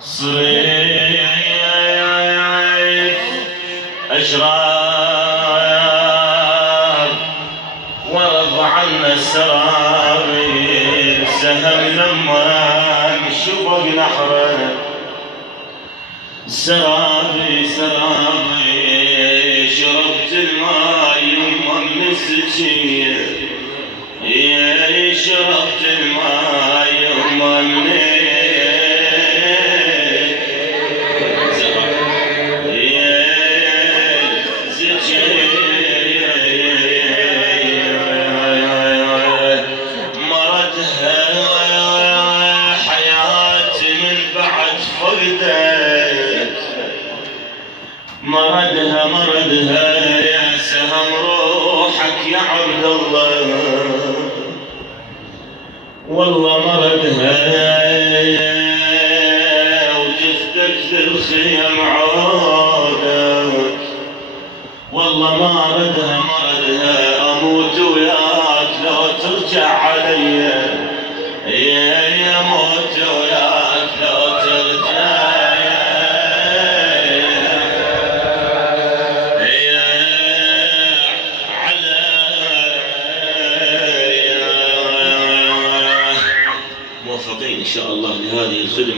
صريت أشرار ورض عنا السرابي سهم لما الشفق نحره سرابي سرابي شربت الماء يما من السجية شربت الماء يما من مردها يا سهم روحك يا عبد الله والله مردها وجثتك للخيم عودك والله مردها اموت وياك لو ترجع علي يا موت وياك لو ترجع موفقين إن شاء الله لهذه الخدمة.